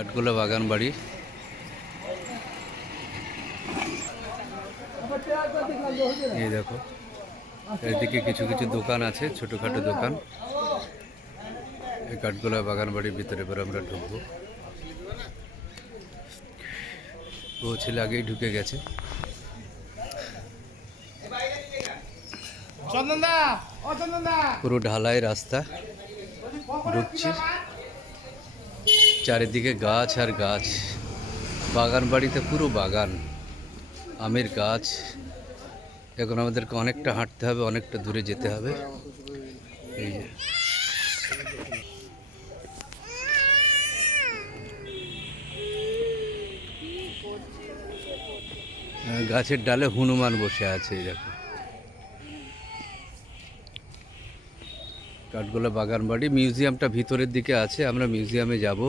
কাঠগোলা বাগান বাড়ি। এই দেখো, এদিকে কিছু কিছু দোকান আছে, ছোটোখাটো দোকান। এই কাঠগোলা বাগান বাড়ির ভিতরে এবার আমরা ঢুকবো। ও ছেলে আগেই ঢুকে গেছে। পুরো ঢালাই রাস্তা, ঢুকছি। চারিদিকে গাছ আর গাছ, বাগান বাড়িতে পুরো বাগান, আমের গাছ। এখন আমাদেরকে অনেকটা হাঁটতে হবে, অনেকটা দূরে যেতে হবে। এই যে গাছের ডালে হনুমান বসে আছে, এই দেখো। কাঠগোলা বাগান বাড়ি, মিউজিয়ামটা ভিতরের দিকে আছে, আমরা মিউজিয়ামে যাব।